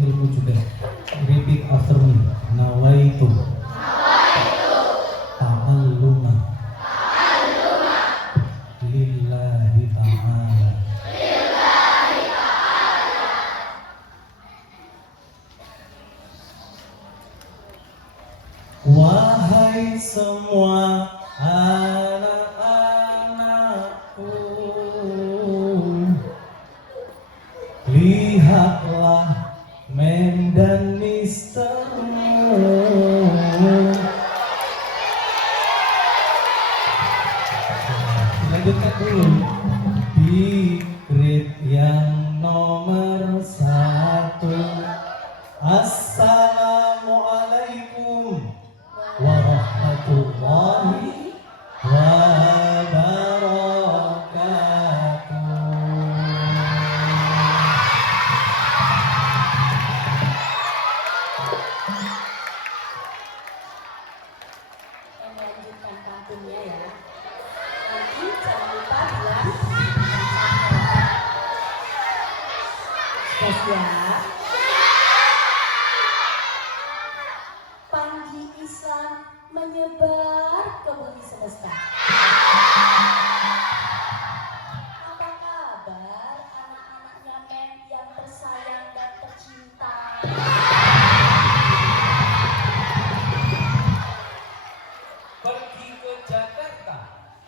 ilmu juga. Repeat after me. Nawaitu ta'alluma lillahi ta'ala. Wahai semua anak-anakku, lihatlah mem dan mistermu. Lanjutkan dulu. Di grade yang nomor 1. Assalamualaikum warahmatullahi wabarakatuh. Melanjutkan pantunnya ya. Nanti jangan lupa bilang ya. Panggi Islam menyebar ke bumi semesta. Apa kabar anak-anaknya men yang tersayang dan tercinta? Pergi ke Jakarta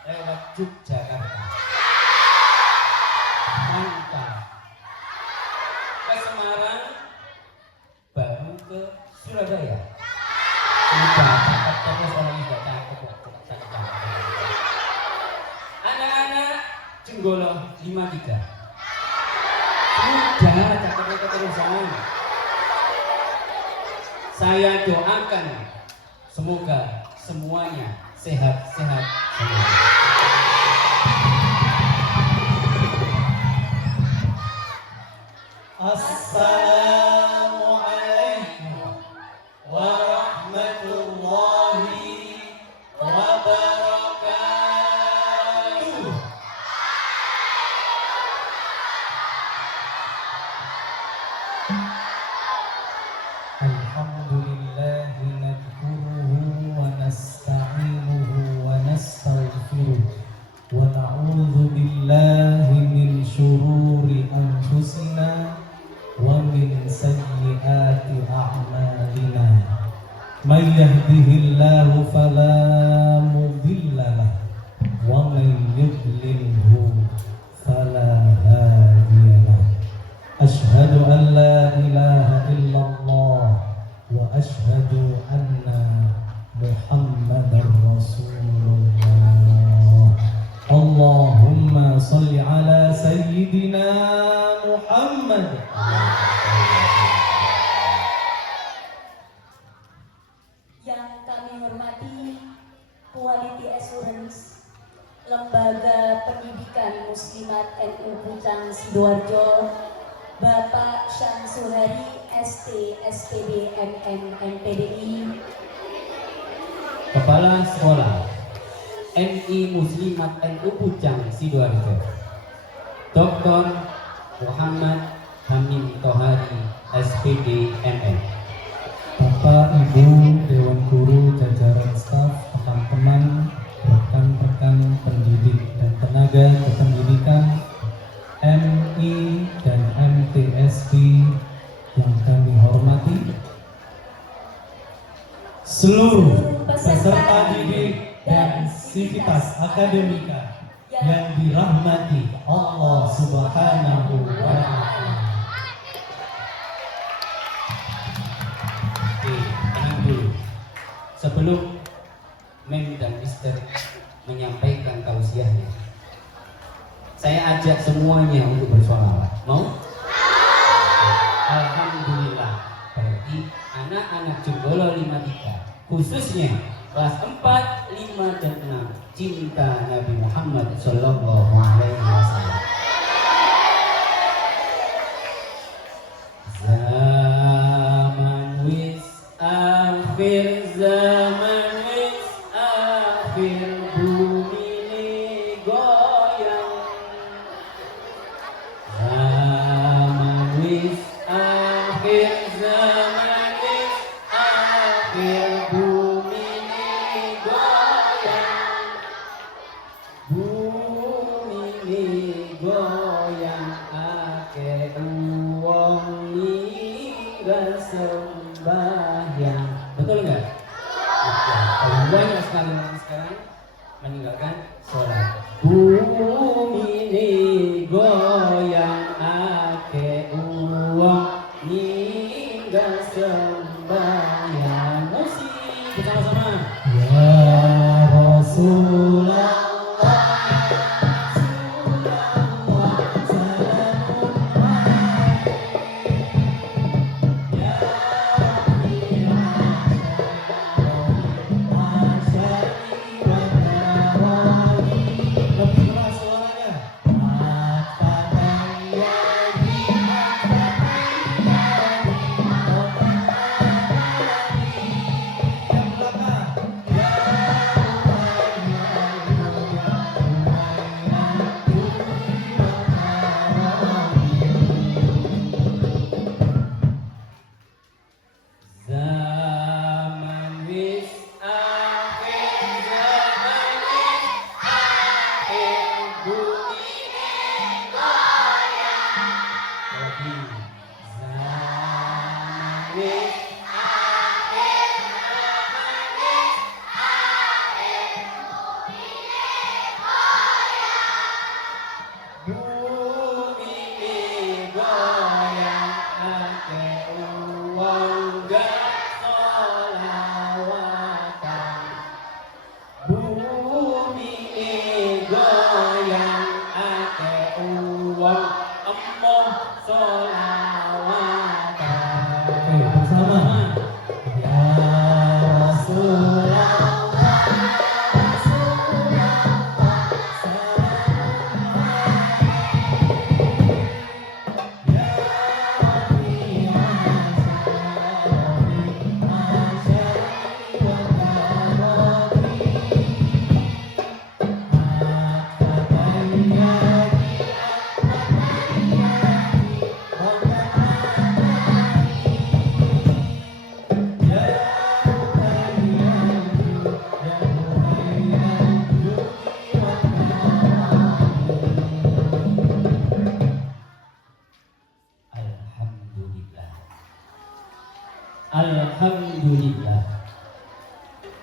lewat Yogyakarta, mantap. Ke Semarang, baru ke Surabaya. Udah cakep terus orang ini, udah cakep. Anak-anak Jenggolo 53. Udah cakepnya keterusan. Saya doakan semoga semuanya sehat-sehat semua. Assalamualaikum warahmatullahi wabarakatuh. Alhamdulillahi nadhkuruhu wa nasta'inuhu wa nastaghfiruh wa na'udzu billahi min syururi anfusina wa min sayyiati a'malina. May yahdihillahu fala mudilla lahu wa may yudlilhu fala hadiya lahu. Asyhadu an la ilaha illallah wa asyhadu anna Muhammadar Rasulullah. Allahumma salli ala sayyidina Muhammad. Yang kami hormati Quality Assurance Lembaga Pendidikan Muslimat NU Pucang Sidoarjo, Bapak Syamsuhari ST SPD MM MPDI, Kepala Sekolah NI Muslimat NU Pucang Sidoarjo, Dr. Muhammad Hamim Tohari SPD MM, Bapak Ibu Dewan Guru, jajaran staf, teman-teman, rekan-rekan pendidik dan tenaga kependidikan MI dan MTSD yang kami hormati, seluruh peserta didik dan sivitas akademika yang dirahmati Allah Subhanahu wa Ta'ala. Oke, tenang dulu. Sebelum Mem dan Mister menyampaikan tausiahnya, saya ajak semuanya untuk bersolawat. Mau? Alhamdulillah. Berarti anak-anak Jenggolo 53, khususnya kelas 4, 5, dan 6, cinta Nabi Muhammad Sallallahu Alaihi Wasallam. Zaman wis akhir, zaman wis akhir, bumi ini goyang. Zaman wis akhir, akhir zaman wis akhir bumi ini goyang, bumi ini goyang, akeh wong ninggal sembahyang. Betul nggak? Kalau banyak sekali orang sekarang meninggalkan sholat. Bumi ini goyang, akeh wong ninggal sembahyang. Musik bersama-sama. Ya Rasulullah, zaman wis akhir, zaman wis akhir, bumi ini goyang. Lagi. Zaman wis akhir, zaman wis akhir, bumi ini goyang, akeh wong gak sholawatan. Bumi ini goyang, akeh wong emoh sholawatan. Oke, bersama. Ya Rasulullah, Alhamdulillah,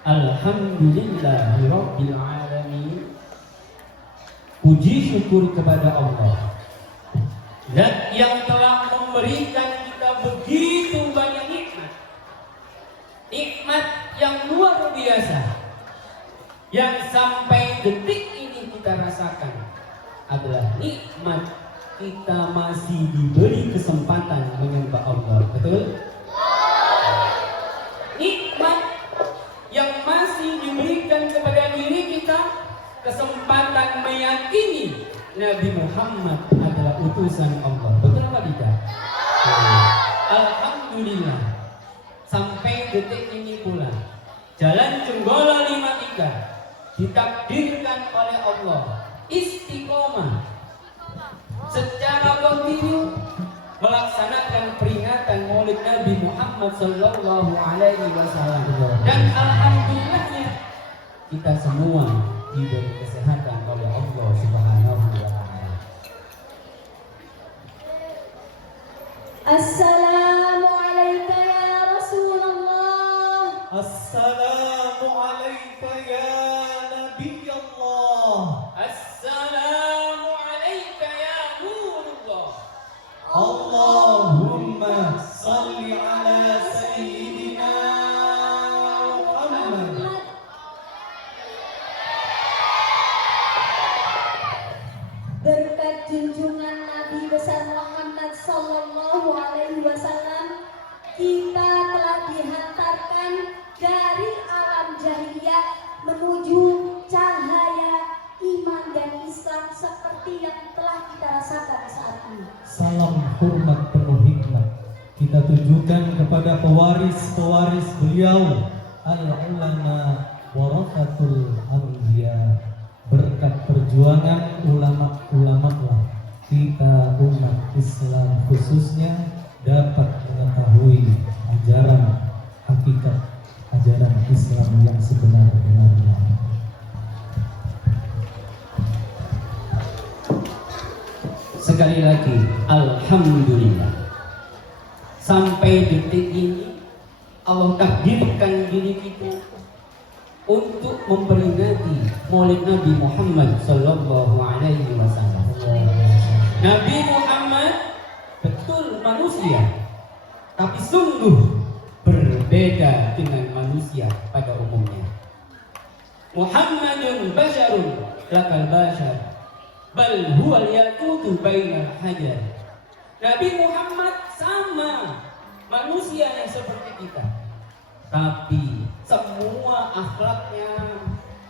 Alhamdulillahirabbil alamin. Puji syukur kepada Allah, Zat yang telah memberikan kita begitu banyak nikmat, nikmat yang luar biasa, yang sampai detik ini kita rasakan adalah nikmat kita masih diberi kesempatan menyembah Allah. Betul? Nikmat yang masih diberikan kepada diri kita, kesempatan meyakini Nabi Muhammad adalah utusan Allah. Betul apa tidak? Alhamdulillah, sampai detik ini pula Jalan Jenggala 53 ditakdirkan oleh Allah istiqomah secara kontinu melaksanakan peringatan Maulid Nabi Muhammad sallallahu alaihi wasallam. Dan alhamdulillahnya kita semua diberi kesehatan oleh Allah Subhanahu wa taala. Assalamu alayka ya Rasulullah. Assalamu alayka ya Nabi Allah. Assalamu alayka ya Nurullah. Allahumma salli ala Sayyidina Muhammad. Berkat junjungan Nabi besar Muhammad sallallahu alaihi wasallam, kita telah dihantarkan dari alam jahiliyah menuju cahaya iman dan Islam seperti yang telah kita rasakan saat ini. Salam hormat penuh hikmat kita tujukan kepada pewaris-pewaris beliau, al-ulama warathatul anbiya. Berkat perjuangan ulama-ulama lah kita umat Islam khususnya dapat mengetahui sekali lagi alhamdulillah. Sampai detik ini Allah takdirkan diri kita untuk memperingati Maulid Nabi Muhammad sallallahu alaihi wasallam. Nabi Muhammad betul manusia, tapi sungguh berbeda dengan manusia pada umumnya. Muhammadun basharun lakal bashar, bal huwa yaqutu bainal hajar. Nabi Muhammad sama manusia yang seperti kita, tapi semua akhlaknya,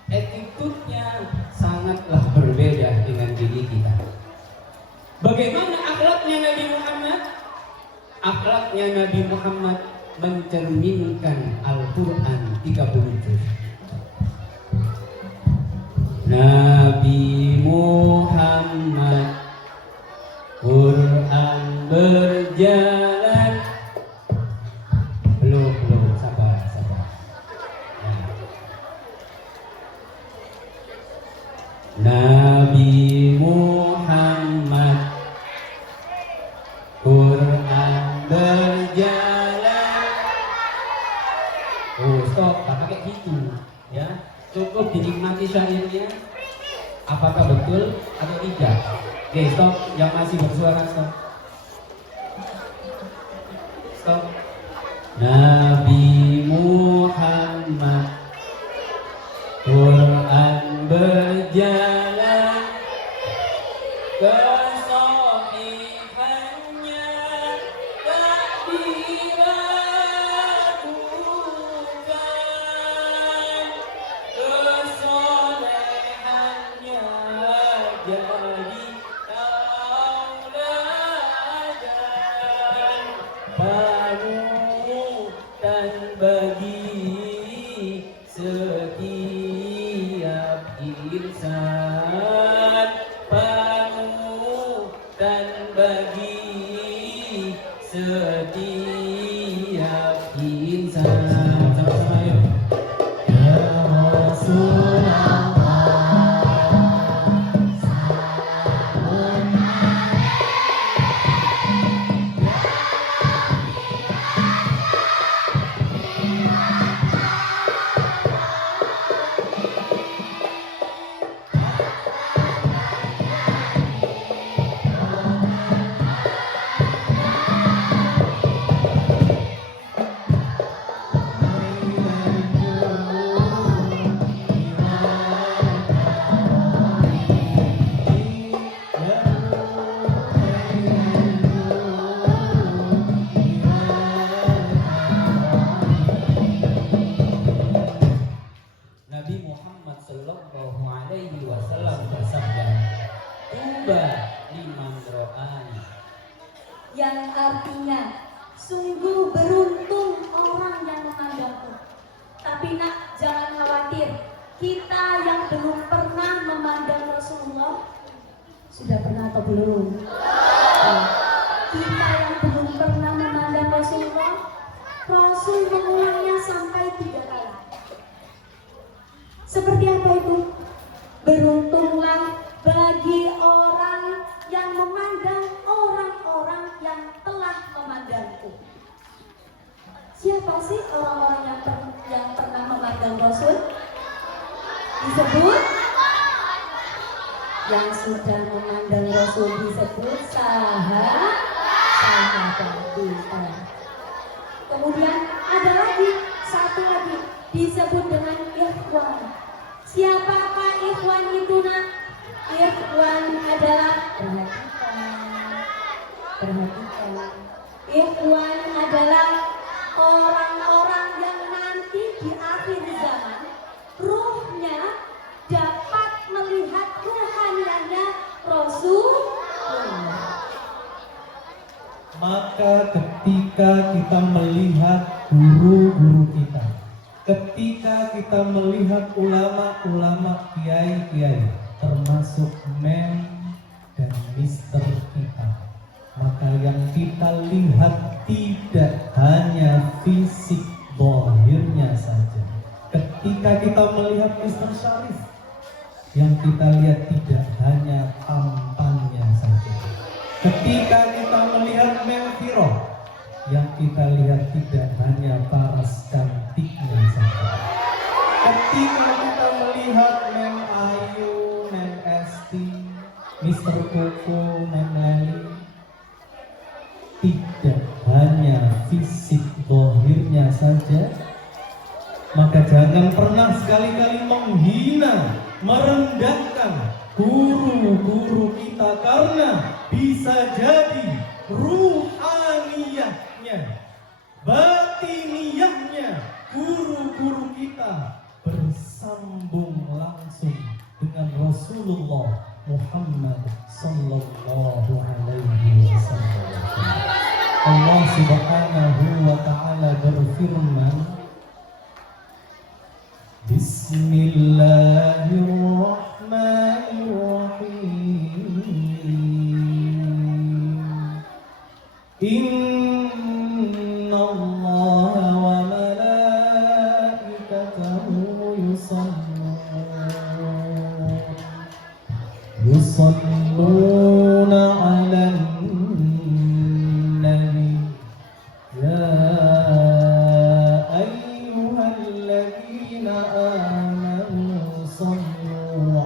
attitude-nya sangatlah berbeda dengan diri kita. Bagaimana akhlaknya Nabi Muhammad? Akhlaknya Nabi Muhammad mencerminkan Al-Quran 30 juz. Nabi Muhammad, Quran berjalan. Belum, sabar. Nabi Muhammad, Quran berjalan. Oh, stop, tak pakai gitu, ya. Cukup dinikmati syairnya. Apakah betul atau tidak? Oke, stop. Yang masih bersuara, stop. Stop. Nabi Muhammad, Quran berjalan kesohihannya tak diragukan, kesolehannya jadi tauladan, panutan bagi setiap insan, panutan bagi setiap insan. Sama-sama yuk. Ya Rasulullah, Nabi Muhammad sallallahu alaihi wasallam bersabda, "Tuba liman ro'ani." Yang artinya sungguh beruntung orang yang memandangku. Tapi nak, jangan khawatir, kita yang belum pernah memandang Rasulullah sudah pernah atau belum? Kita yang belum pernah memandang Rasulullah, Rasul mengulangnya sampai 3 kali. Seperti apa itu? Beruntunglah bagi orang yang memandang orang-orang yang telah memandangku. Siapa sih orang-orang yang pernah memandang Rasul? Disebut yang sudah memandang Rasul, disebut sahabat kita. Kemudian ada lagi, satu lagi disebut dengan ikhwan. Siapakah ikhwan itu nak? Ikhwan adalah, perhatikan. Ikhwan adalah orang-orang yang nanti di akhir zaman ruhnya dapat melihat ruhaniannya Rasulullah. Maka ketika kita melihat guru-guru kita, ketika kita melihat ulama-ulama, kiai-kiai, termasuk mem dan mister kita, maka yang kita lihat tidak hanya fisik zahirnya saja. Ketika kita melihat Mister Syarif, yang kita lihat tidak hanya tampannya saja. kita lihat tidak hanya paras cantiknya saja. Ketika kita melihat Mem Ayu, Mem Esti, Mr. Koko, Mem Leli, tidak hanya fisik zahirnya saja, maka jangan pernah sekali-kali menghina, merendahkan guru-guru kita, karena bisa jadi ruhaniyahnya, batiniyahnya guru-guru kita bersambung langsung dengan Rasulullah Muhammad sallallahu alaihi wasallam. Allah subhanahu wa ta'ala berfirman, Bismillahirrahmanirrahim. Inna Allah wa malaikatahu yusalluna 'alan nabi ya ayyuhalladzina amanu sallu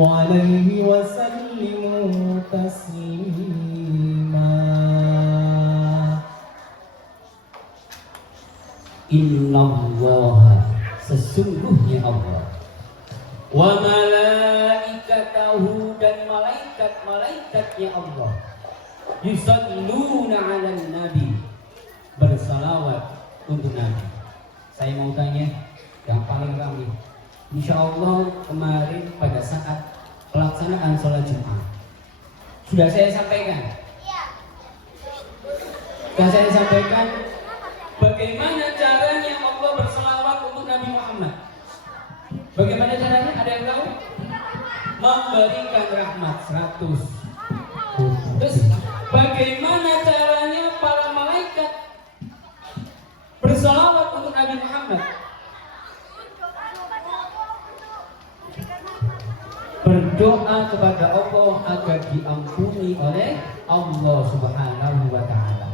'alaihi wa sallimu taslima. Innallaha, sesungguhnya Allah, wa malaikatahu, dan malaikat-malaikatnya Allah, yusalluna 'alan nabi, bersalawat untuk Nabi. Saya mau tanya yang paling ramai, insya Allah kemarin pada saat pelaksanaan sholat Jumat sudah saya sampaikan. Sudah saya sampaikan bagaimana caranya Allah bersalawat untuk Nabi Muhammad. Bagaimana caranya? Ada yang tahu? Memberikan rahmat 100. Terus bagaimana caranya para malaikat bersalawat untuk Nabi Muhammad? Berdoa kepada Allah agar diampuni oleh Allah Subhanahu wa ta'ala.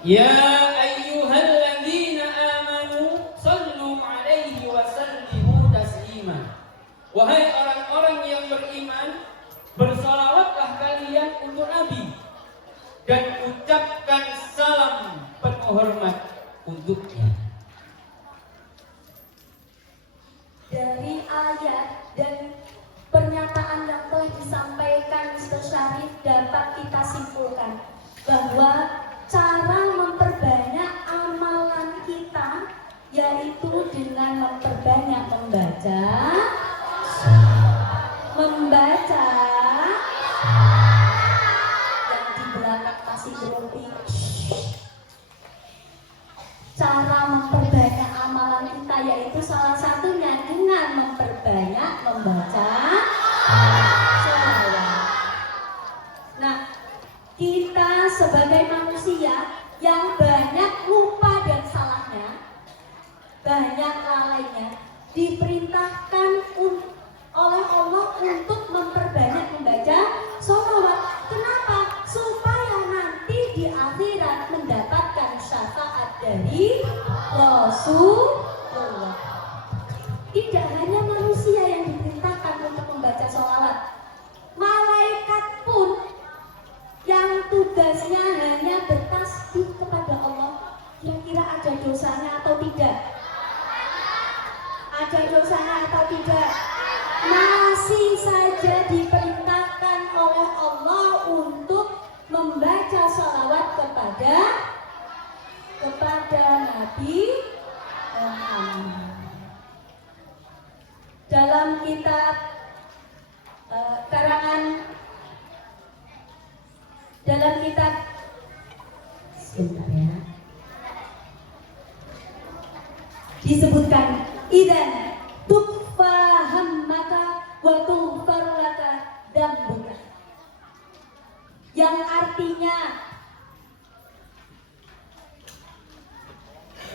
Ya ayyuhalladzina amanu sallu 'alaihi wa sallimu taslima. Wahai orang-orang yang beriman, bersalawatlah kalian untuk Nabi dan ucapkan salam penghormat untuknya. Dari ayat dan pernyataan yang telah disampaikan Mr. Syarif dapat kita simpulkan bahwa cara memperbanyak amalan kita yaitu dengan memperbanyak membaca yang di belakang masih grogi. Cara memperbanyak amalan kita yaitu salah satunya dengan memperbanyak membaca selawat. Nah, kita sebagai manusia yang banyak lupa dan salahnya, banyak lalainya, diperintahkan oleh Allah untuk memperbanyak membaca sholawat. Kenapa? Supaya nanti di akhirat mendapatkan syafaat dari Rasulullah. Tidak hanya manusia yang diperintahkan untuk membaca sholawat, malaikat pun yang tugasnya hanya bertasbih kepada Allah, kira-kira ada dosanya atau tidak? Ada dosanya atau tidak? Masih saja diperintahkan oleh Allah untuk membaca sholawat kepada Nabi Muhammad. Dalam kitab sebentar ya, disebutkan idzan tukfa hammaka wa tughfar laka dambuka, yang artinya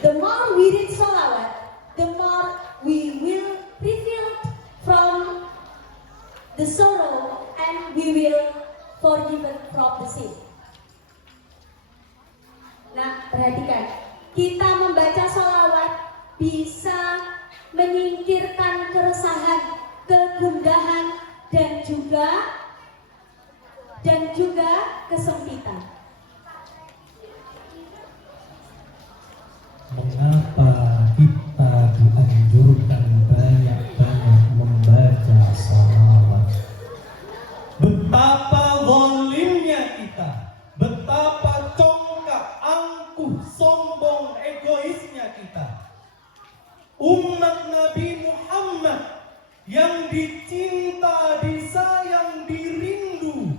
the more we read sholawat, the more we will reveal from the sorrow and we will forgiven from the sin. Nah, perhatikan, kita membaca sholawat bisa menyingkirkan keresahan, kegundahan, dan juga kesempitan. Mengapa kita dianjurkan banyak-banyak membaca sholawat? Betapa zalimnya kita, betapa congkak, angkuh, sombong, egoisnya kita. Umat Nabi Muhammad yang dicinta, disayang, dirindu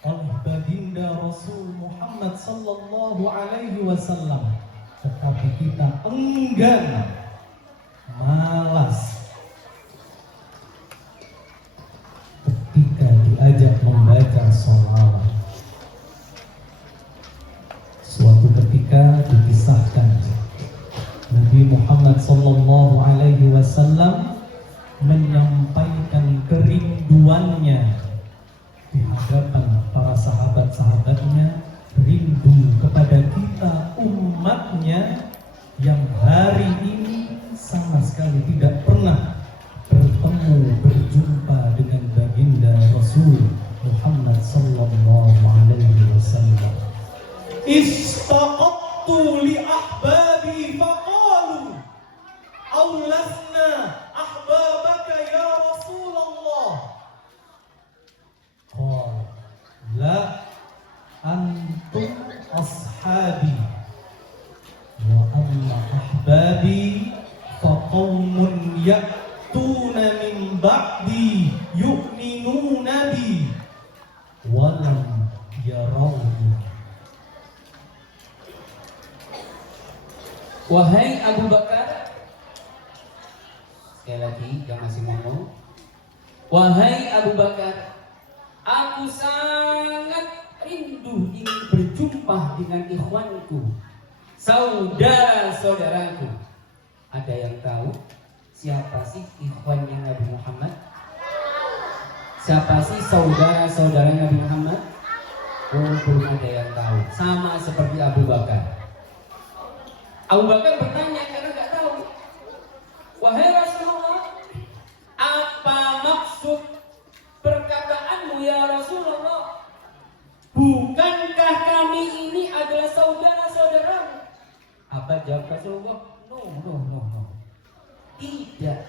oleh baginda Rasul Muhammad sallallahu alaihi wasallam, tetapi kita enggan, malas ketika diajak membaca sholawat. Suatu ketika dikisahkan Nabi Muhammad sallallahu alaihi wasallam menyampaikan kerinduannya di hadapan para sahabat-sahabatnya, rindu kepada kita umatnya yang hari ini sama sekali tidak pernah bertemu, berjumpa dengan baginda Rasul Muhammad sallallahu alaihi wasallam. Istaqattu li ahbabi faqalu awlasna ahbabaka ya Rasulullah. Qala la antum ashabi wa amma ahbabi faqaumun ya'tuna min ba'di yu'minuna bi wa lam yarawni. Wahai Abu Bakar, sekali lagi yang masih ngomong, wahai Abu Bakar, aku sangat rindu ingin berjumpa dengan ikhwanku, saudara-saudaraku. Ada yang tahu siapa sih ikhwannya Nabi Muhammad? Siapa sih saudara-saudara Nabi Muhammad? Oh, belum ada yang tahu. Sama seperti Abu Bakar. Abu Bakar bertanya karena nggak tahu. Wahai Rasulullah, apa maksud perkataanmu ya Rasulullah? Bukankah kami ini adalah saudara-saudaramu? Apa jawab Rasulullah? No. Tidak.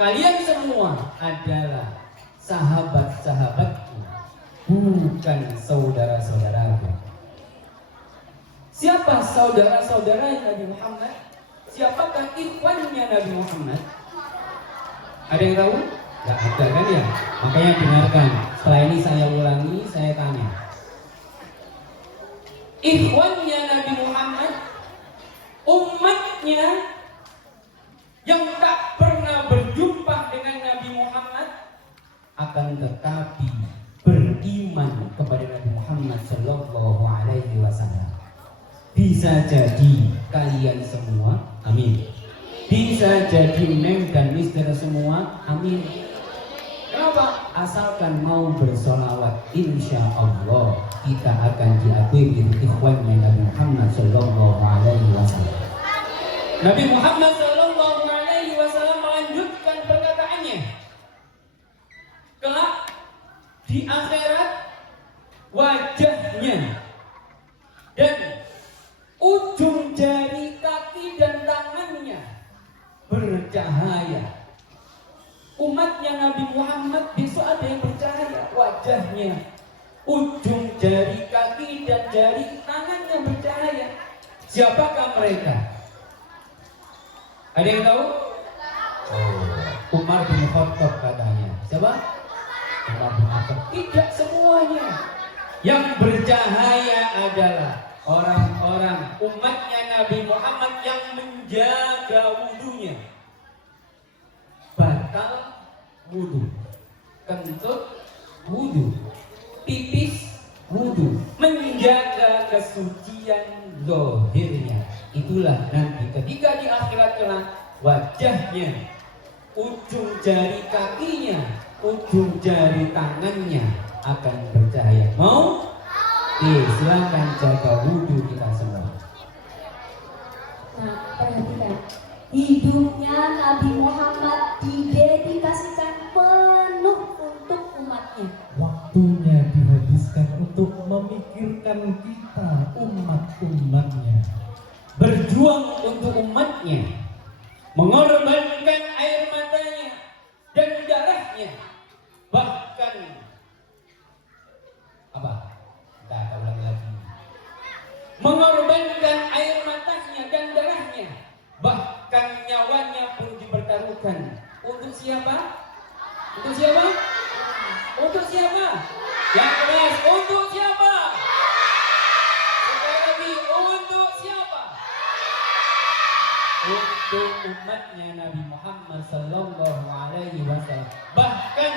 Kalian semua adalah sahabat-sahabatku, bukan saudara-saudaraku. Siapa saudara-saudara Nabi Muhammad? Siapakah ikhwannya Nabi Muhammad? Ada yang tahu? Gak ada kan ya? Makanya dengarkan. Setelah ini saya ulangi, saya tanya. Ikhwannya Nabi Muhammad, umatnya yang tak pernah berjumpa dengan Nabi Muhammad, akan tetapi beriman kepada Nabi Muhammad sallallahu alaihi wasallam. Bisa jadi kalian semua, amin. Bisa jadi mem dan mister semua, amin. Kenapa? Asalkan mau bersolawat, insya Allah kita akan diakui menjadi ikhwannya Nabi Muhammad sallallahu alaihi wasallam. Nabi Muhammad sallallahu alaihi wasallam melanjutkan perkataannya. Kelak di akhirat wajahnya dan ujung jari kaki dan tangannya bercahaya. Umatnya Nabi Muhammad besok ada yang bercahaya. Wajahnya, ujung jari kaki dan jari tangannya bercahaya. Siapakah mereka? Ada yang tahu? Oh, Umar bin Khattab katanya. Siapa? Umar bin Khattab. Tidak semuanya. Yang bercahaya adalah orang-orang umatnya Nabi Muhammad yang menjaga wudunya. Batal wudu, kentut wudu, pipis wudu, menjaga kesucian zahirnya. Itulah nanti ketika di akhirat kelak wajahnya, ujung jari kakinya, ujung jari tangannya akan bercahaya. Mau? Silakan jaga wudhu kita semua. Nah, perhatikan. Hidupnya Nabi Muhammad didedikasikan penuh untuk umatnya. Waktunya dihabiskan untuk memikirkan kita umat-umatnya. Berjuang untuk umatnya, mengorbankan air matanya dan darahnya, bahkan apa? Kita ulang lagi. Mengorbankan air matanya dan darahnya, bahkan nyawanya pun dipertaruhkan. Untuk siapa? Untuk siapa? Untuk siapa? Yang keras, untuk siapa? Sekali lagi, untuk siapa? Untuk umatnya Nabi Muhammad sallallahu alaihi wasallam. Bahkan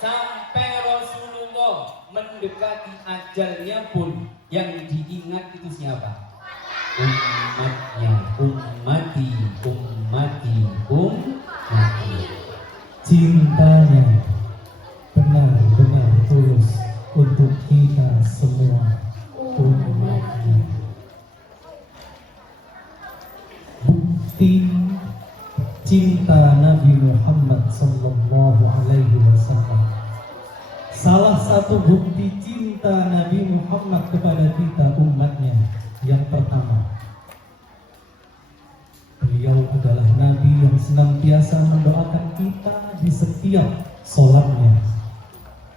sampai Rasulullah mendekati ajalnya pun yang diingat itu siapa? Umatnya, ummati, ummati, ummati. Cintanya benar-benar tulus untuk kita semua umatnya. Bukti cinta Nabi Muhammad sallallahu alaihi wasallam. Salah satu bukti cinta Nabi Muhammad kepada kita umatnya yang pertama, beliau adalah Nabi yang senantiasa mendoakan kita di setiap sholatnya.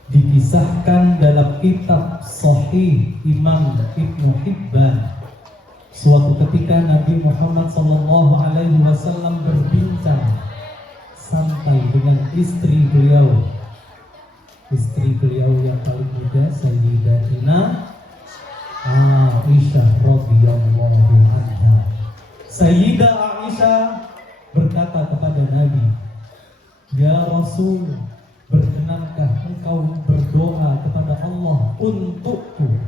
Dikisahkan dalam kitab Sahih Imam Ibnu Hibban, suatu ketika Nabi Muhammad SAW berbincang sampai dengan istri beliau yang paling muda, Sayyidatina Aisyah radhiyallahu anha. Sayyidah Aisyah berkata kepada Nabi, "Ya Rasul, berkenankah engkau berdoa kepada Allah untukku?"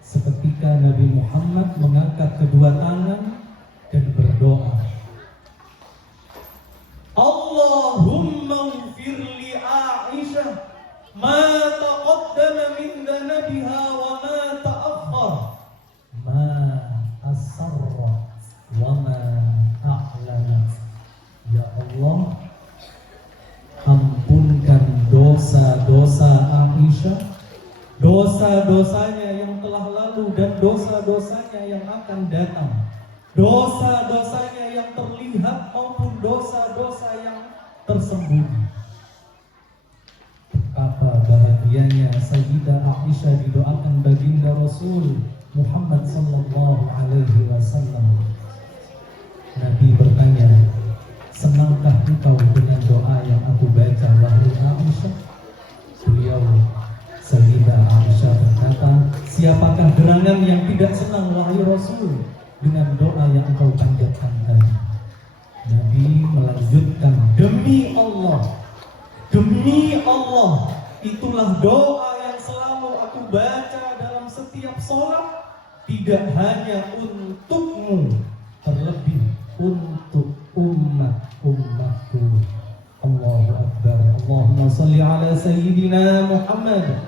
Seketika Nabi Muhammad mengangkat kedua tangan dan berdoa, "Allahumma ighfir li Aisyah ma taqaddama min dzanabiha wa ma ta'akhkhar, ma asarra wa ma a'lana." Ya Allah, ampunkan dosa-dosa Aisyah, dosa-dosanya yang telah lalu dan dosa-dosanya yang akan datang, dosa-dosanya yang terlihat maupun dosa-dosa yang tersembunyi. Betapa bahagianya Sayyidah Aisyah didoakan baginda Rasul Muhammad sallallahu alaihi wasallam. Nabi bertanya, "Senangkah engkau dengan doa yang aku baca, wahai Aisyah?" Beliau, Sayyidah Aisyah berkata, "Siapakah gerangan yang tidak senang, wahai Rasul, dengan doa yang engkau panjatkan tadi?" Nabi melanjutkan, "Demi Allah, itulah doa yang selalu aku baca dalam setiap sholat, tidak hanya untukmu, terlebih untuk umat-umatku." Allahu Akbar. Allahumma salli ala Sayyidina Muhammad.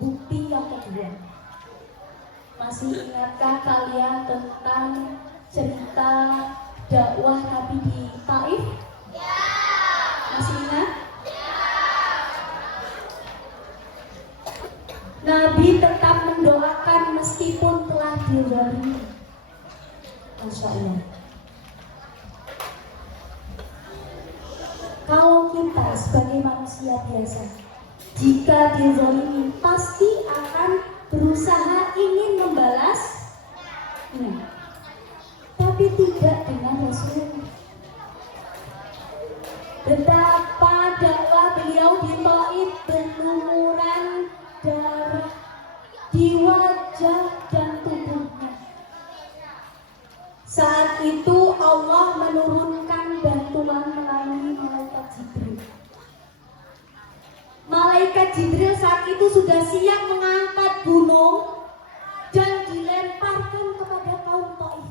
Bukti yang kedua, masih ingatkah kalian tentang cerita dakwah Nabi di Taif? Masih ingat? Nabi tetap mendoakan meskipun telah dizalimi. Masya Allah. Kalau kita sebagai manusia biasa, jika dizalimi pasti akan berusaha ingin membalas. Tapi tidak dengan Rasulullah. Betapa dakwah beliau di Taif berlumuran darah di wajah dan tubuhnya. Saat itu Allah menurunkan bantuan melalui malaikat Jibril. Malaikat Jibril saat itu sudah siap mengangkat gunung dan dilemparkan kepada kaum Taif.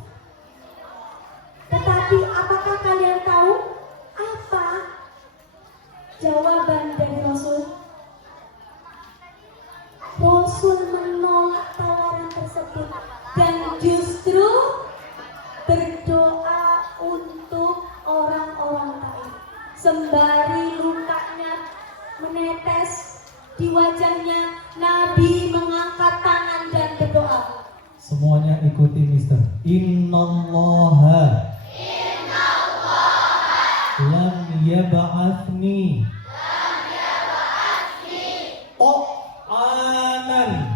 Tetapi apakah kalian tahu apa jawaban dari Rasul? Rasul menolak tawaran tersebut dan justru berdoa untuk orang-orang Taif. Sembari lukanya menetes di wajahnya, Nabi mengangkat tangan dan berdoa. Semuanya ikuti Mister. Innallaha lam yab'athni ta'anan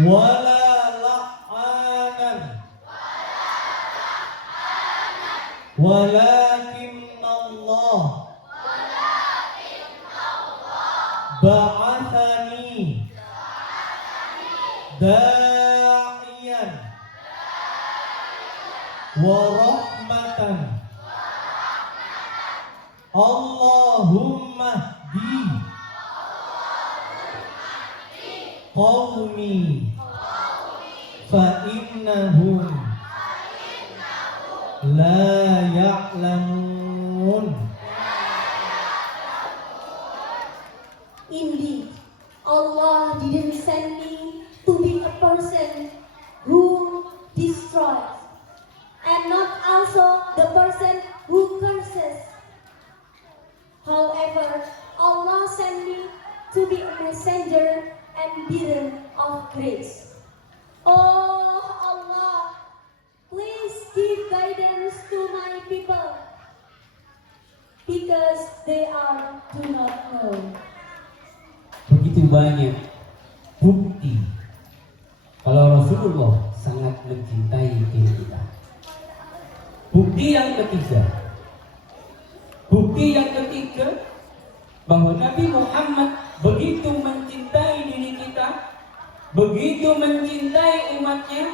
wala la'anan walakinnallah ba'athani da'iyan wa rahmatan Allahumma di qaumi fa innahum la ya'lamun. Indeed, Allah didn't send me to be a person who destroys, and not also the person who curses. However, Allah sent me to be a messenger and bearer of grace. Oh Allah, please give guidance to my people, because they do not know. Begitu banyak bukti kalau Rasulullah sangat mencintai diri kita. Bukti yang ketiga bahwa Nabi Muhammad begitu mencintai diri kita, begitu mencintai umatnya.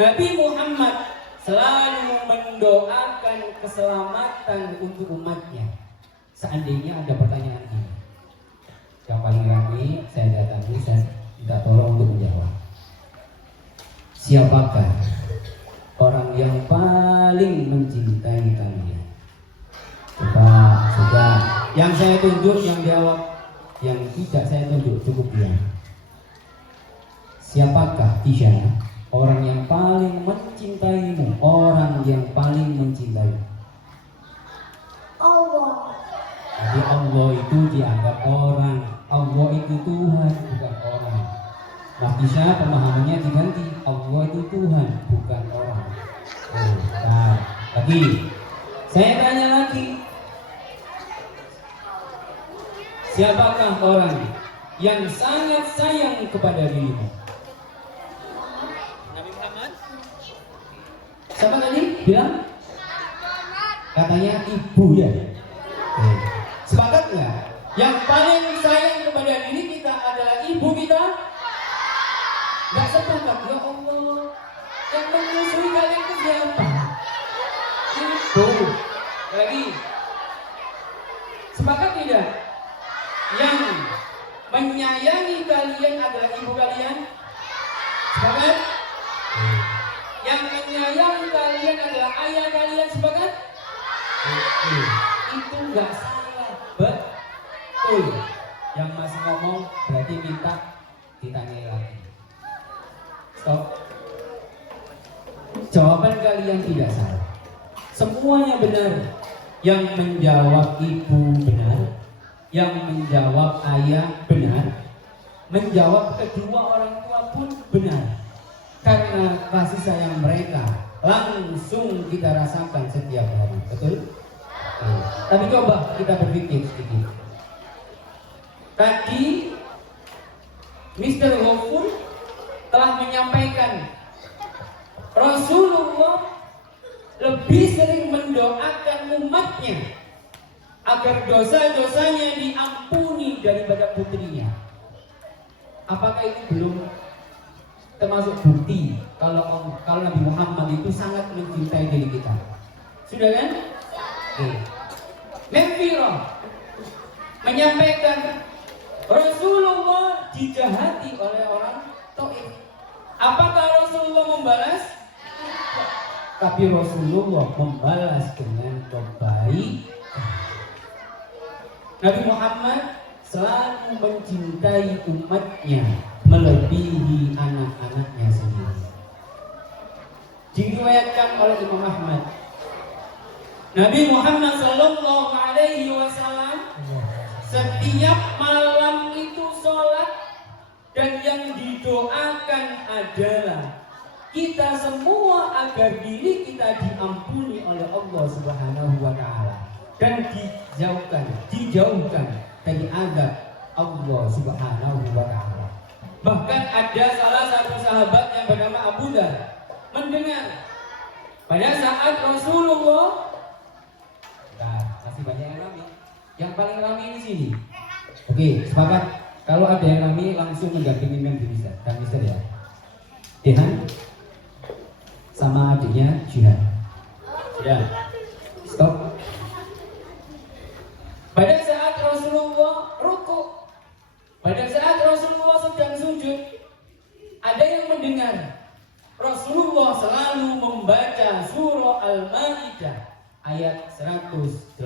Nabi Muhammad selalu mendoakan keselamatan untuk umatnya. Seandainya ada pertanyaan ini, yang paling ramai saya datangi, saya minta tolong untuk menjawab. Siapakah orang yang paling mencintai kalian? Coba, sudah. Yang saya tunjuk yang jawab, yang tidak saya tunjuk cukup diam. Siapakah Tisha orang yang paling mencintaimu? Orang yang paling mencintai Allah. Jadi Allah itu dianggap orang, Allah itu Tuhan, bukan orang. Nah, bisa pemahamannya diganti, Allah itu Tuhan, bukan orang. Nah, lagi, saya tanya lagi, siapakah orang yang sangat sayang kepada dirimu? Nabi Muhammad? Siapa tadi bilang? Katanya ibu ya. Sepakat nggak? Yang paling sayang kepada diri kita adalah ibu kita? Nggak sepakat, ya Allah. Yang menyusui kalian itu siapa? Ibu. Lagi. Sepakat tidak? Yang menyayangi kalian adalah ibu kalian? Sepakat? Yang menyayangi kalian adalah ayah kalian? Sepakat? Itu nggak salah, betul. Yang masih ngomong berarti minta ditanyai lagi. Stop. Jawaban kalian tidak salah, semuanya benar. Yang menjawab ibu benar, yang menjawab ayah benar, menjawab kedua orang tua pun benar. Karena kasih sayang mereka langsung kita rasakan setiap hari, betul? Tapi coba kita berpikir sedikit. Tadi Mr. Ghafur telah menyampaikan Rasulullah lebih sering mendoakan umatnya agar dosa-dosanya diampuni daripada putrinya. Apakah itu belum termasuk bukti kalau Nabi Muhammad itu sangat mencintai diri kita? Sudah kan? Memfirah menyampaikan Rasulullah dijahati oleh orang Taif. Apakah Rasulullah membalas? Tapi Rasulullah membalas dengan kebaikan. Nabi Muhammad selalu mencintai umatnya melebihi anak-anaknya sendiri. Diriwayatkan oleh Imam Ahmad, Nabi Muhammad Sallallahu Alaihi Wasallam setiap malam itu sholat, dan yang didoakan adalah kita semua agar diri kita diampuni oleh Allah Subhanahu wa Ta'ala dan dijauhkan dari azab Allah Subhanahu wa Ta'ala. Bahkan ada salah satu sahabat yang bernama Abu Dhar mendengar pada saat Rasulullah, nah, masih banyak yang rame. Yang paling rame di sini. Oke, sepakat. Kalau ada yang rame langsung mendampingi Mister dan Mister ya. Dehan sama adiknya Jihan. Ya. Stop. Pada saat Rasulullah rukuk, pada saat Rasulullah sedang sujud, ada yang mendengar Rasulullah selalu membaca surah Al-Maidah ayat 118.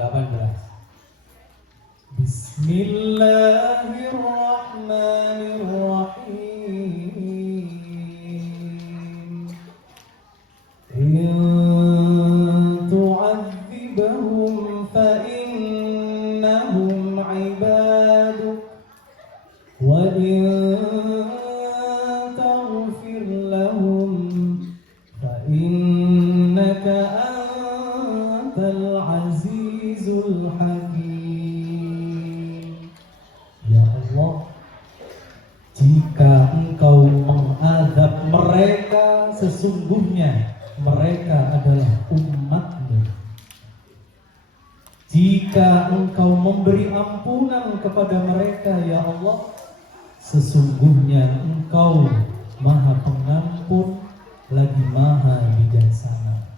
Bismillahirrahmanirrahim. In tu'adzibahum fa innahum 'ibaduk wa in taghfir lahum fa innaka antal azizul hakim. Ya Allah, jika Engkau mengadab mereka, sesungguhnya mereka adalah umat-Mu. Jika Engkau memberi ampunan kepada mereka, ya Allah, sesungguhnya Engkau Maha Pengampun lagi Maha Bijaksana.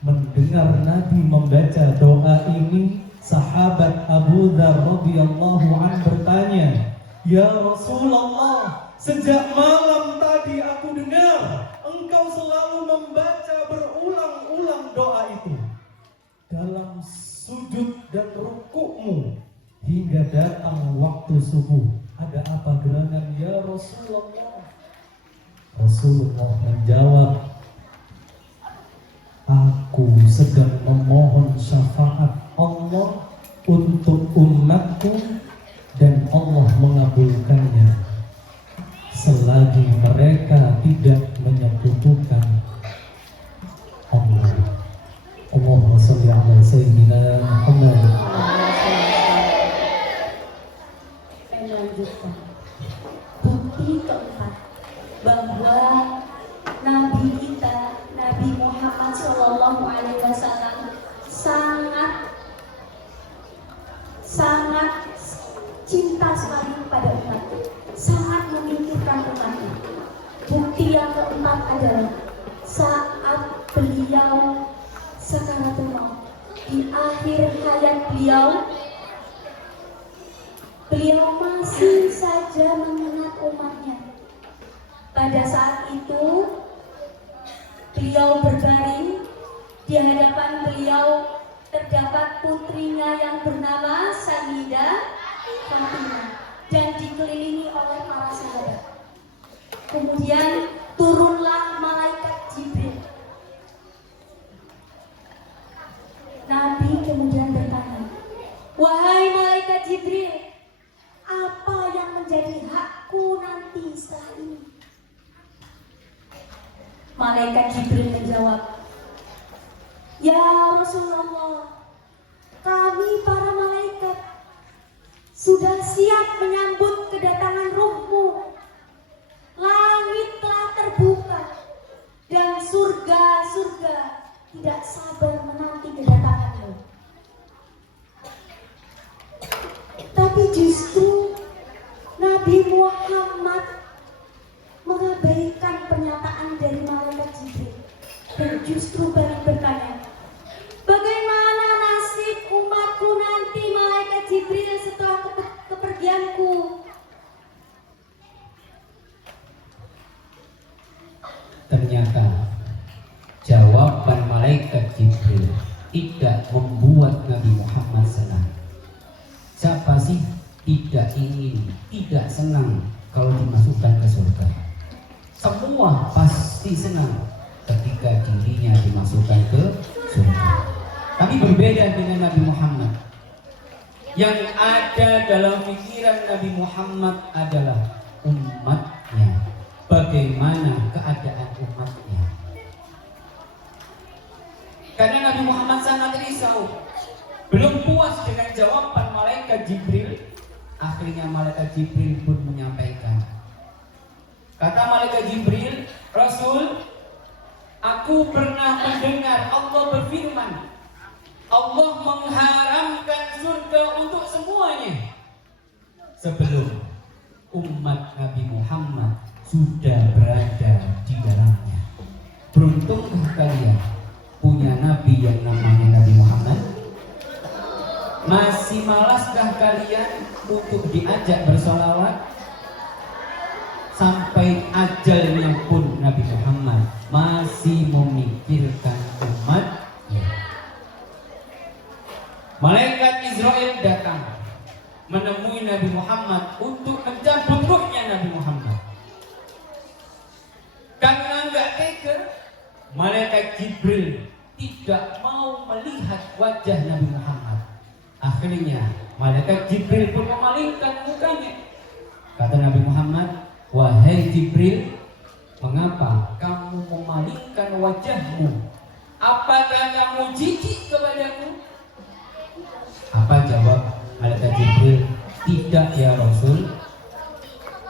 Mendengar Nabi membaca doa ini, sahabat Abu Dhar radhiyallahu anhu bertanya, "Ya Rasulullah, sejak malam tadi aku dengar Engkau selalu membaca berulang-ulang doa itu dalam sujud dan rukukmu hingga datang waktu subuh. Ada apa gerangan ya Rasulullah?" Rasulullah menjawab, "Aku sedang memohon syafaat Allah untuk umatku dan Allah mengabulkannya selagi mereka tidak menyekutukan Allah." Allahumma shalli ala sayyidina Muhammad. Saya melanjutkan. Bukti keempat bahwa Nabi kita, Nabi Muhammad Shallallahu Alaihi Wasallam sangat cinta sekali kepada umatnya, sangat memikirkan umatnya. Bukti yang keempat adalah saat beliau sakaratul maut, di akhir hayat beliau masih saja mengingat umatnya. Pada saat itu beliau berbaring, di hadapan beliau terdapat putrinya yang bernama Sayyidah Fatimah dan dikelilingi oleh para sahabat. Kemudian turunlah malaikat Jibril. Nabi kemudian bertanya, "Wahai malaikat Jibril, apa yang menjadi hakku nanti setelah ini?" Malaikat Jibril menjawab, "Ya Rasulullah, kami para malaikat sudah siap menyambut kedatangan ruhmu. Langit telah terbuka dan surga-surga tidak sabar menanti kedatanganmu. Tapi justru Nabi Muhammad mengabaikan pernyataan dari malaikat Jibril dan justru balik bertanya, bagaimana nasib umatku nanti malaikat Jibril setelah kepergianku?" Ternyata jawaban malaikat Jibril tidak membuat Nabi Muhammad senang. Siapa sih tidak ingin, tidak senang kalau dimasukkan ke surga. Semua pasti senang ketika dirinya dimasukkan ke surga. Tapi berbeda dengan Nabi Muhammad. Yang ada dalam pikiran Nabi Muhammad adalah umatnya. Bagaimana keadaan umatnya? Karena Nabi Muhammad sangat risau. Belum puas dengan jawaban malaikat Jibril, akhirnya malaikat Jibril pun menyampaikan. Kata malaikat Jibril, Rasul, aku pernah mendengar Allah berfirman, Allah mengharamkan surga untuk semuanya sebelum umat Nabi Muhammad sudah berada di dalamnya. Beruntungkah kalian punya Nabi yang namanya Nabi Muhammad? Masih malaskah kalian untuk diajak bersolawat? Sampai ajalnya pun Nabi Muhammad masih memikirkan umatnya. Malaikat Israel datang menemui Nabi Muhammad untuk mencabut ruhnya Nabi Muhammad. Karena nggak tega, malaikat Jibril tidak mau melihat wajah Nabi Muhammad. Akhirnya malaikat Jibril pun memalingkan mukanya. Kata Nabi Muhammad, wahai Jibril, mengapa kamu memalingkan wajahmu? Apakah kamu jijik kepadaku? Apa jawab malaikat Jibril? Tidak ya Rasul.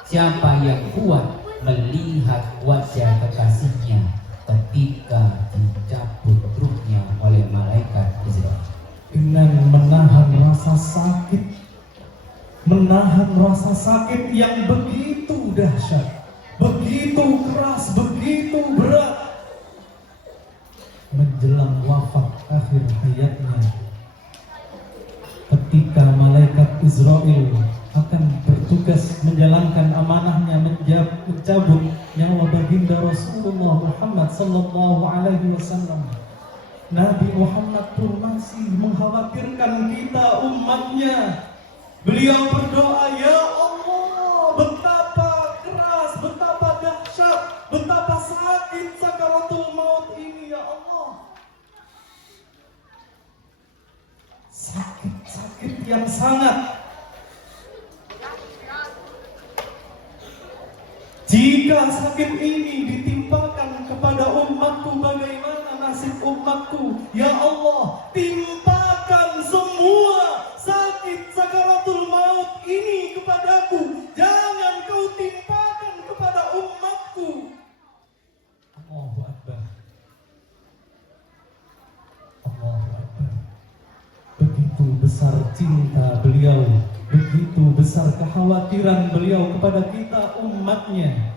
Siapa yang kuat melihat wajah kekasihnya ketika dicabut ruhnya oleh malaikat Israel? Dengan menahan rasa sakit, menahan rasa sakit yang begitu dahsyat, begitu keras, begitu berat, menjelang wafat akhir hayatnya, ketika malaikat Israel akan bertugas menjalankan amanahnya mencabut nyawa baginda Rasulullah Muhammad sallallahu alaihi wasallam. Nabi Muhammad pun masih mengkhawatirkan kita umatnya. Beliau berdoa, ya Allah, betapa keras, betapa dahsyat, betapa sakit sakaratul maut ini ya Allah. Sakit yang sangat. Jika sakit ini ditimpakan kepada umatku, bagaimana nasib umatku? Ya Allah, timpakan semua sakit sakaratul maut ini kepadaku. Jangan kau timpakan kepada umatku. Allahu Akbar. Allahu Akbar. Begitu besar cinta beliau, begitu besar kekhawatiran beliau kepada kita umatnya.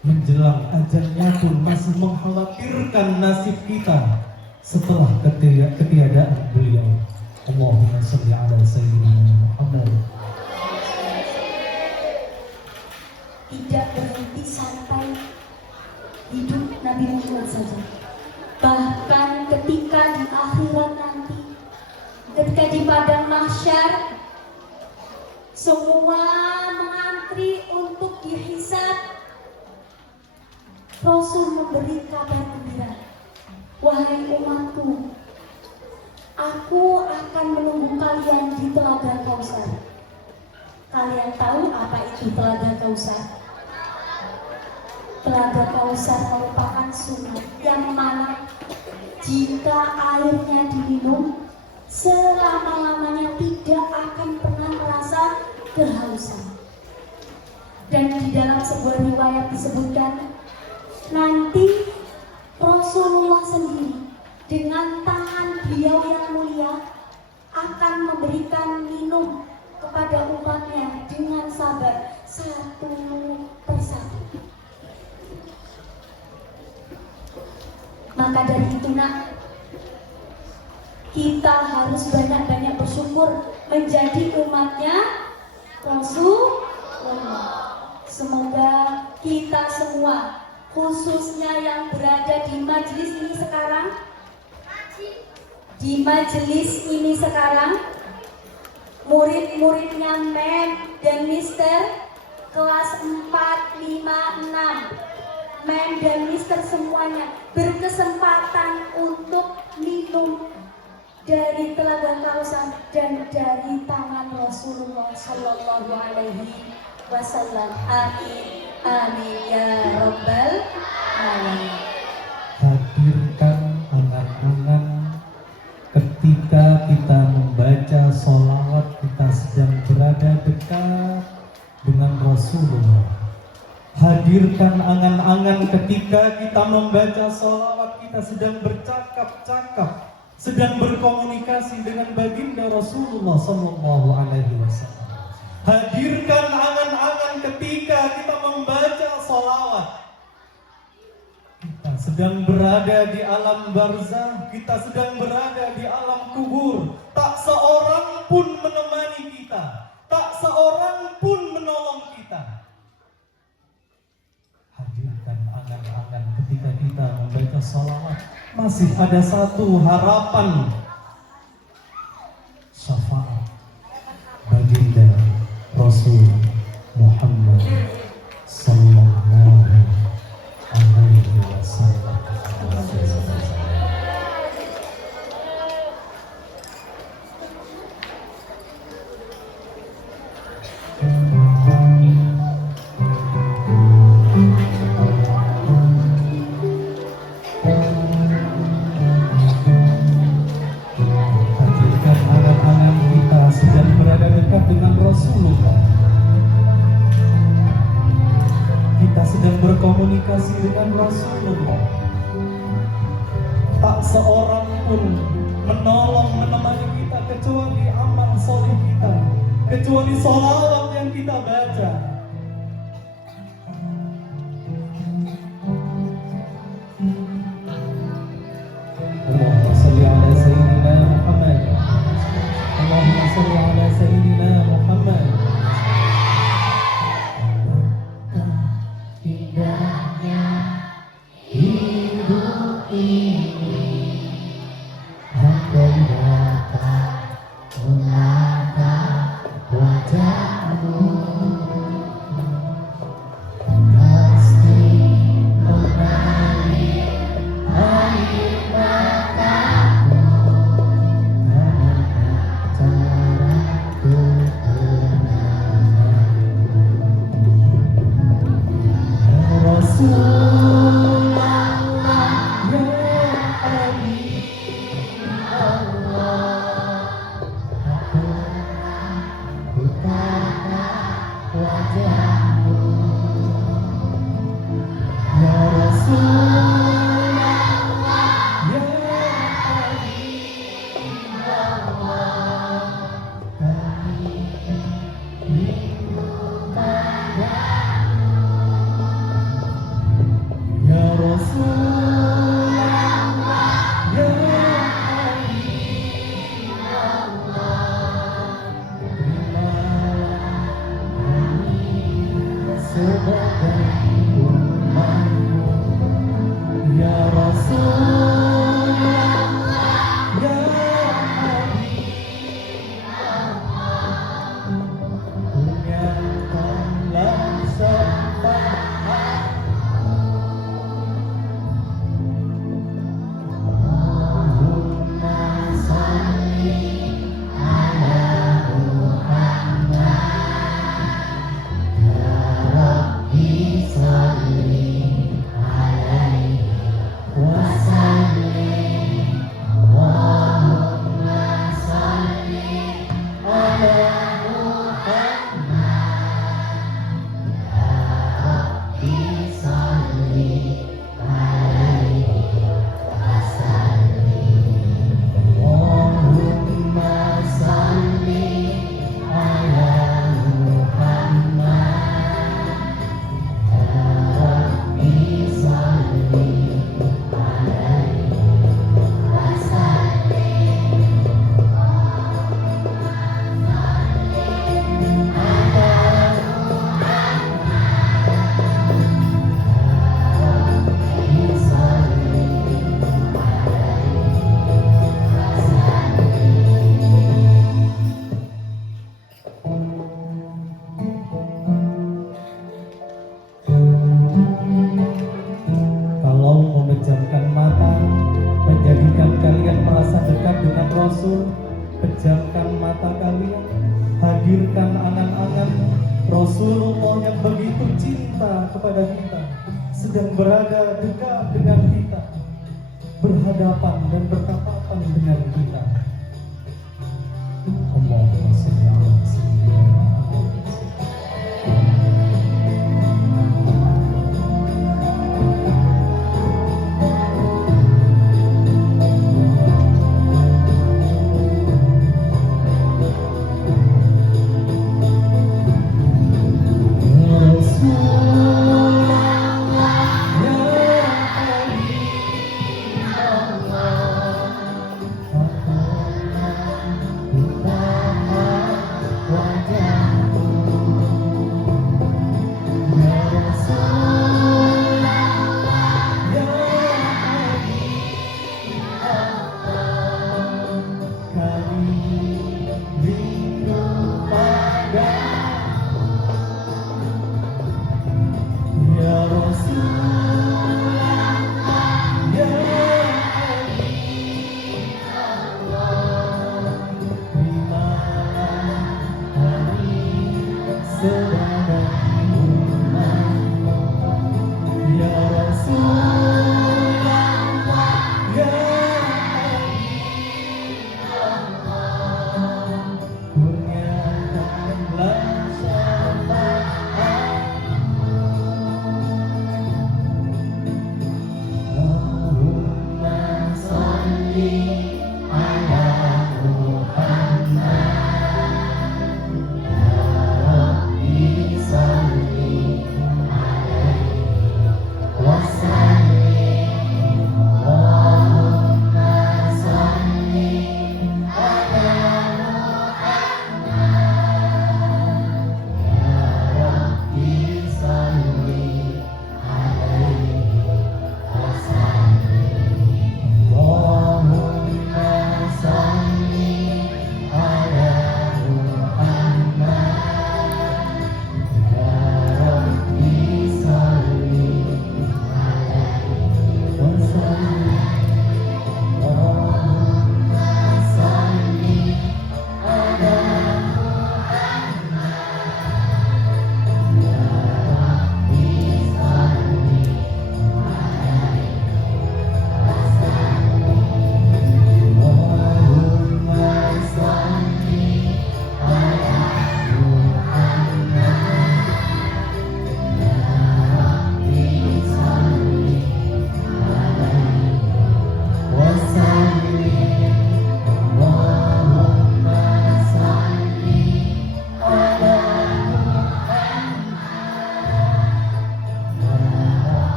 Menjelang ajalnya pun masih mengkhawatirkan nasib kita setelah ketiadaan beliau. Allahumma shalli ala sayyidina Muhammad. Tidak berhenti sampai hidup Nabi Muhammad saja. Bahkan ketika di akhirat nanti, ketika di padang mahsyar, semua mengantri untuk dihisab. Rasul memberi kabar gembira, wahai umatku, aku akan menunggu kalian di Telaga Kausar. Kalian tahu apa itu Telaga Kausar? Telaga Kausar merupakan sungai yang mana jika airnya diminum, selama-lamanya tidak akan pernah merasa kehausan. Dan di dalam sebuah riwayat disebutkan, nanti Rasulullah sendiri dengan tangan beliau yang mulia akan memberikan minum kepada umatnya dengan sabar satu persatu. Maka dari itu nak, kita harus banyak-banyak bersyukur menjadi umatnya Rasulullah. Semoga kita semua, khususnya yang berada di majelis ini sekarang, murid-muridnya Mem dan Mister kelas 4, 5, 6. Mem dan Mister semuanya berkesempatan untuk minum dari telaga Kausar dan dari tangan Rasulullah Sallallahu Alaihi Wasallam. Amin, amin ya Rabbal Alamin. Hadirkan angan-angan ketika kita membaca sholawat, kita sedang berada dekat dengan Rasulullah. Hadirkan angan-angan ketika kita membaca sholawat, kita sedang bercakap-cakap, sedang berkomunikasi dengan baginda Rasulullah Sallallahu Alaihi Wasallam. Hadirkan angan-angan ketika kita membaca sholawat, kita sedang berada di alam barzah, kita sedang berada di alam kubur. Tak seorang pun menemani kita, tak seorang pun menolong kita. Hadirkan angan-angan ketika kita membaca sholawat. Masih ada satu harapan, syafaat baginda Rasul Muhammad Sallallahu Alaihi Wasallam. Hadirkan angan-angan kita sedang berada dekat dengan Rasulullah. Kita sedang berkomunikasi dengan Rasulullah. Tak seorang pun menolong, menemani kita kecuali amal soleh kita, kecuali sholawat yang kita baca. Allahumma salli ala Sayyidina Muhammad. Allahumma salli ala Sayyidina Muhammad. Indahnya hidup ini, andai dapat menatap wajahmu, pasti mengalir air matamu karena caraku Rasulullah ya Habibullah, aku tatap wajahmu ya Rasulullah ya Habibullah, kami rindu padamu ya Rasulullah ya Habibullah, terimalah kami sebagai umatmu ya Rasulullah ya Habibullah, kunyakanlah syafaat Allahumma salli ala Muhammad ya Rabbi salli Rasulullah yang begitu cinta kepada kita sedang berada dekat dengan kita, berhadapan dan bertatapan dengan kita. Allahumma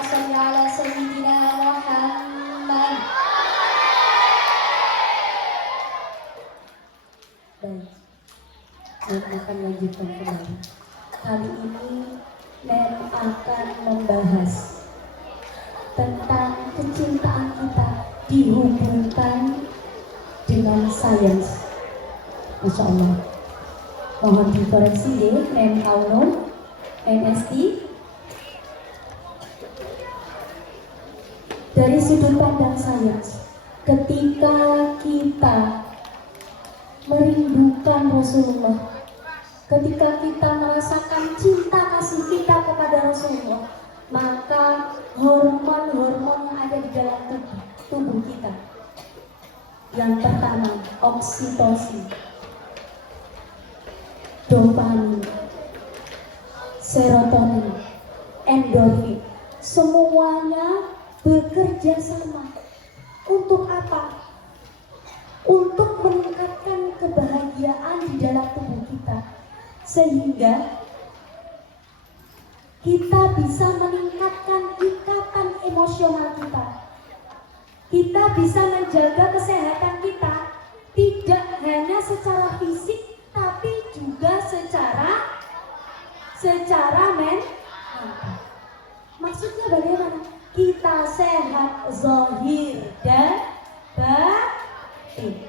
shalli ala sayyidina Muhammad. Baik, saya akan lanjutkan kembali. Kali ini Nen akan membahas tentang kecintaan kita dihubungkan dengan sains. Masya Allah. Mohon dikoreksi ya, Nen Auno, NST. Dari sudut pandang sains, ketika kita merindukan Rasulullah, ketika kita merasakan cinta kasih kita kepada Rasulullah, maka hormon-hormon yang ada di dalam tubuh kita, yang pertama oksitosin, dopamin, serotonin, endorfin, semuanya bekerja sama. Untuk apa? Untuk meningkatkan kebahagiaan di dalam tubuh kita, sehingga kita bisa meningkatkan ikatan emosional kita. Kita bisa menjaga kesehatan kita, tidak hanya secara fisik, tapi juga secara mental. Maksudnya bagaimana? Kita sehat zahir dan batin.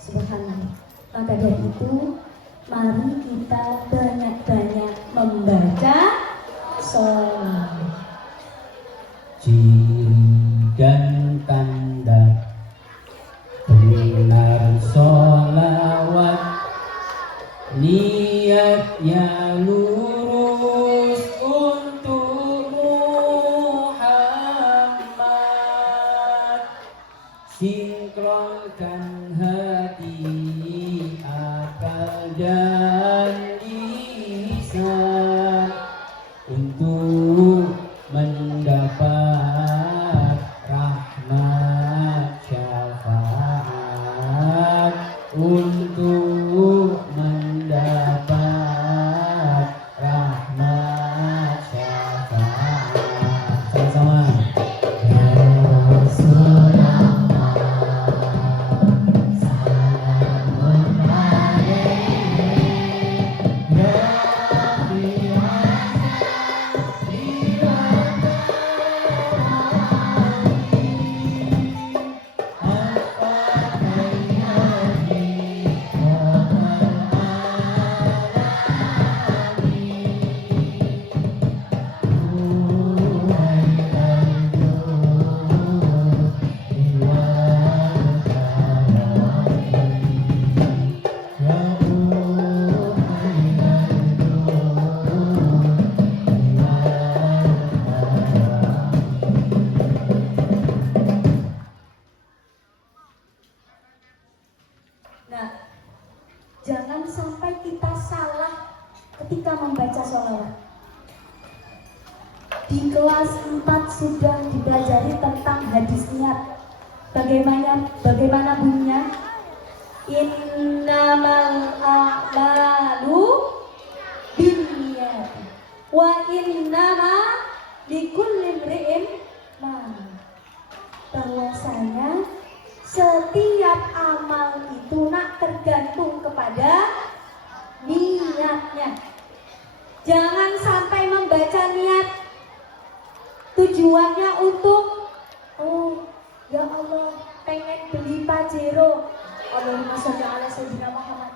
Subhanallah. Maka dari itu Mari kita banyak-banyak membaca sholawat. Ciri dan tanda benar sholawat, niatnya lurus untuk Muhammad. Sinkronkan hati, akal dan lisan untuk mendapat rahmat syafaat, untuk mendapat rahmat syafaat. Sama-sama. Ya Rasulullah, salamun alaihi, ya Nah, jangan sampai kita salah ketika membaca sholawat. Di kelas 4 sudah dipelajari tentang hadis niat. Bagaimana bunyinya? Innamal a'malu binniyat wa innama likulli imri'in ma. Bahwasanya setiap amal itu tergantung kepada niatnya. Jangan sampai membaca niat tujuannya untuk, oh ya Allah pengen beli Pajero, Allahumma sholli ala sayyidina Muhammad,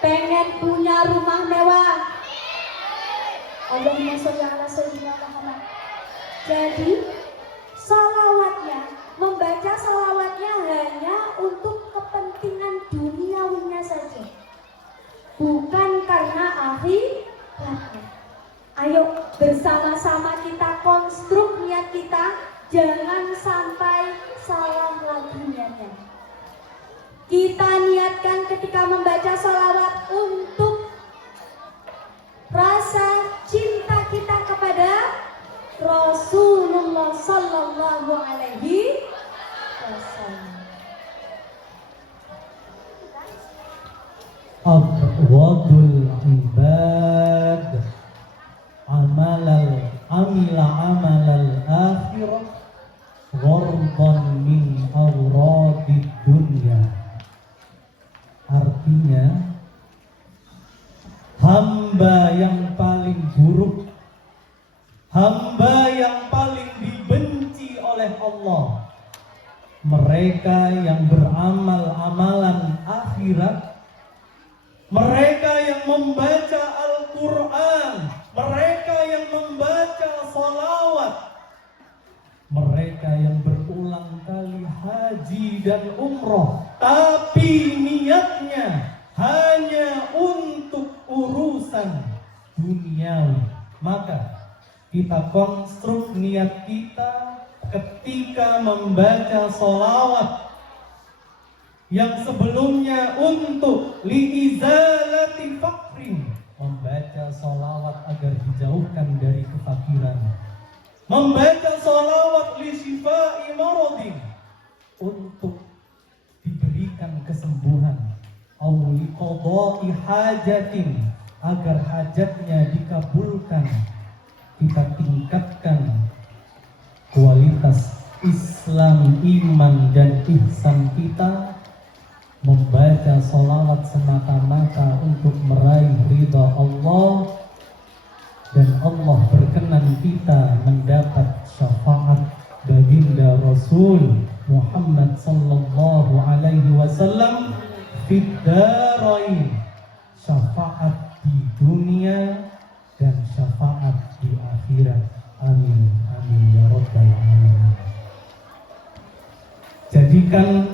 pengen punya rumah mewah, Allahumma sholli ala sayyidina Muhammad. Jadi membaca sholawatnya hanya untuk kepentingan duniawinya saja, bukan karena akhiratnya. Ayo bersama-sama kita konstruk niat kita, jangan sampai salah lagi niatnya. Kita niatkan ketika membaca sholawat untuk rasa cinta kita kepada Rasulullah Sallallahu Alaihi Wasallam. Abwadul ibad amila amalal akhirah gharban min awradid dunya. Artinya, hamba yang paling buruk, hamba yang paling dibenci oleh Allah, mereka yang beramal amalan akhirat, mereka yang membaca Al-Quran, mereka yang membaca salawat, mereka yang berulang kali haji dan umroh, tapi niatnya hanya untuk urusan duniawi. Maka kita konstruk niat kita ketika membaca sholawat yang sebelumnya untuk liizalati fakrin, membaca sholawat agar dijauhkan dari kefakiran, membaca sholawat li syifai maradin, untuk diberikan kesembuhan, au li qada'i hajatin, agar hajatnya dikabulkan. Kita tingkatkan kualitas Islam, iman dan ihsan kita. Membaca sholawat semata-mata untuk meraih ridha Allah, dan Allah berkenan kita mendapat syafaat baginda Rasul Muhammad sallallahu alaihi wasallam fid darain, syafaat di dunia dan syafaat di akhirat. Amin amin ya rabbal alamin. Jadikan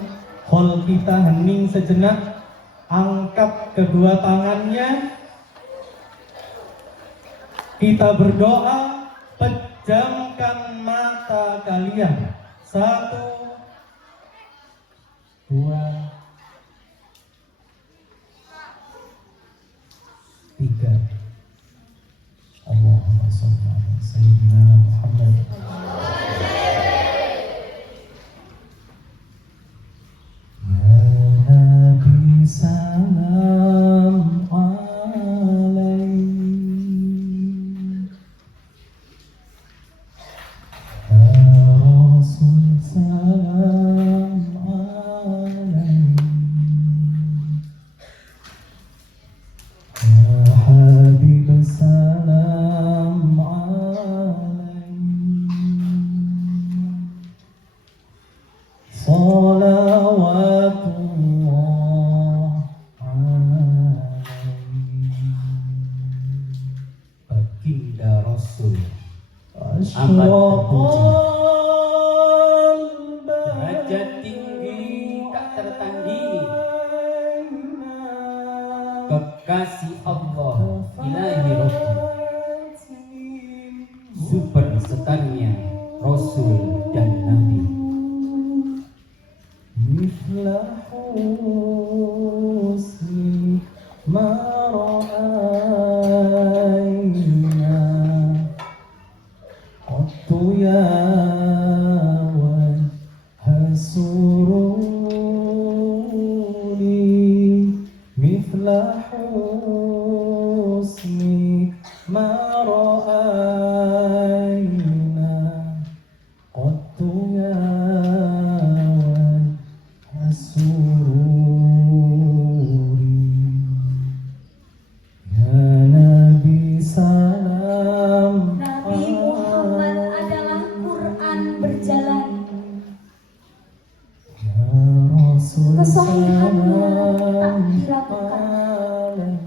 hol kita hening sejenak, angkat kedua tangannya, kita berdoa, pejamkan mata kalian. 1, 2, 3. Allahumma shalli ala sayyidina Muhammad. Ya Nabi salam alaik, ya Rasul salam alaik, ya Habib salam alaik. Salawatullah alaih. Baginda Rasul Asyraqal Derajat tinggi tak tertandingi, kekasih Allah ilahi Rabbi, super setannya Rasul dan Nabi. Miflahusni mara'ayna qattu ya wahsuruni, miflahusni mara'ayna qattu ya sururi. Ya Nabi salam Nabi Muhammad adalah Quran berjalan. Ya Rasul Kesohihannya tak salam diragukan. alaihi.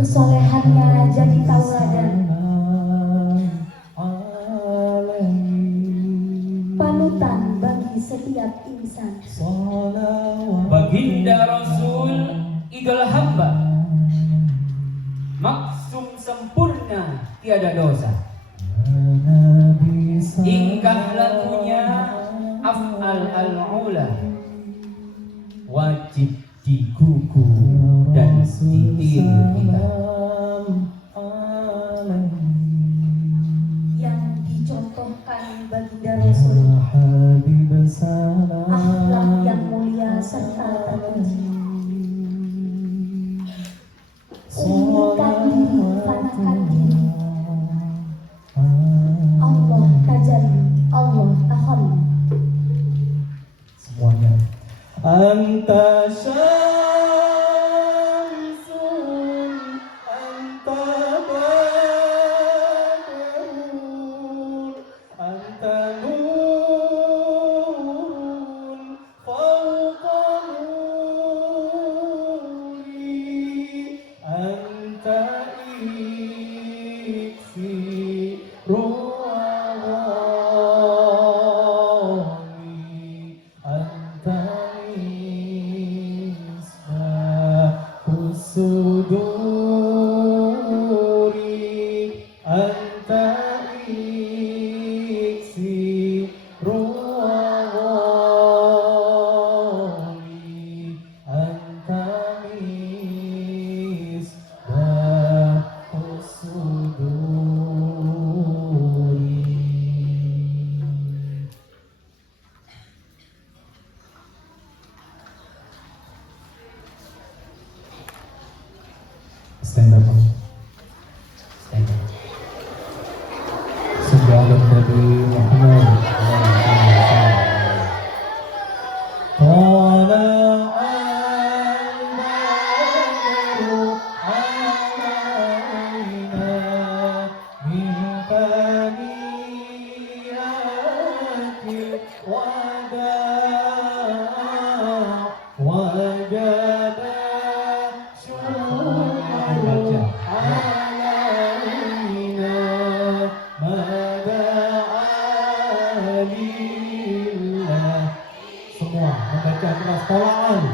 Kesolehannya jadi tauladan, panutan bagi setiap insan. Baginda Rasul idol hamba, maksum sempurna tiada dosa, tingkah lakunya af'al al-ula, wajib digugu dan ditiru kita. Yang dicontohkan baginda Rasul, akhlak yang mulia serta terpuji. Ingkar diri, fanakan diri. Allah tajalli, Allah tahalli. Semuanya. Anta syamsun, anta badrun, anta nurun fawqa nuri, anta iksirun suduri, anta iksi ruwawi, anta misbah suduri. Stand up. Stand up. Sallallahu Nabi Muhammad. Qala al-badru alaina min baniyati wada وجب الشكر علينا ما دعا لله. Semua membaca keras tolaan.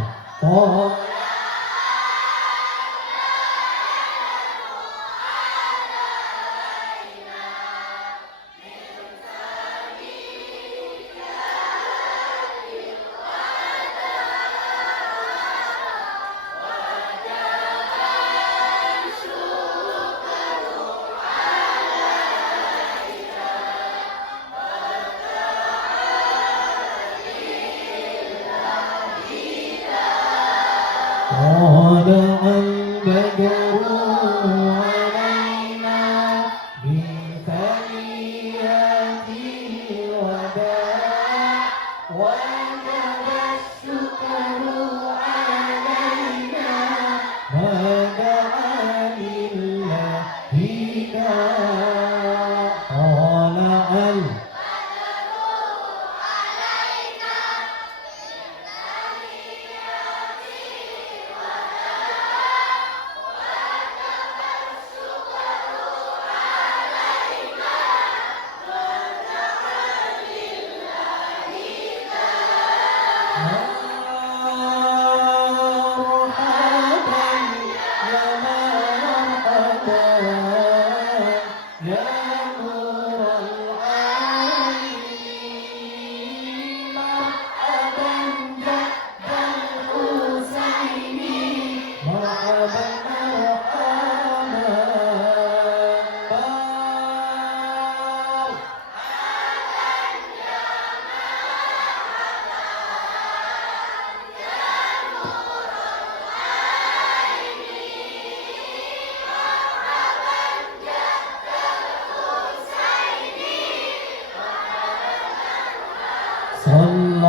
طلع البدر علينا بثنيات الوداع وجب الشكر علينا ما دعا لله طلع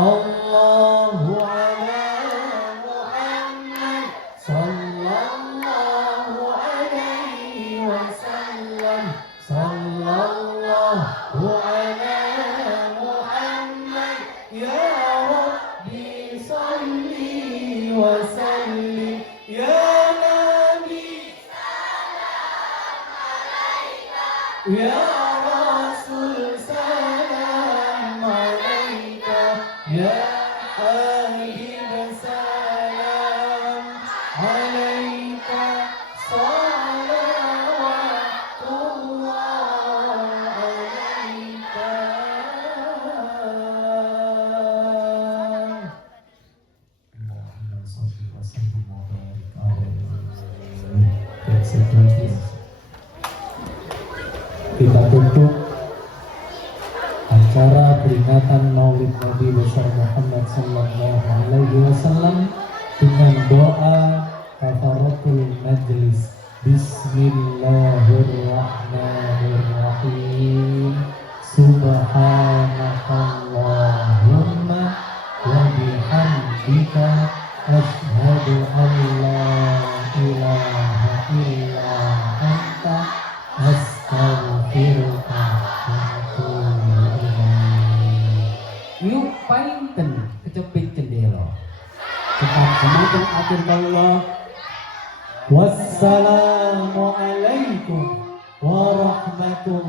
Sallallahu ala Muhammad Sallallahu alaihi wasallam Sallallahu ala Muhammad Ya Rabbi salli wa sallim Ya Nabi salam alaika Ya Rasul salam alaika Ya Habib salam alaika salawatullah alaika Muhammad sallallahu alaihi wasallam. Kita tutup acara peringatan Maulid Nabi besar Muhammad sallallahu alaihi wasallam dengan doa kafaratul majlis. Bismillahirrahmanirrahim. Subhanakallahumma wa bihamdika asyhadu an la ilaha illa anta astaghfiruka wa atubu ilaik. Yuk painten kecepit jendela. Cepat semakin atur Allah. Wassalamualaikum warahmatullahi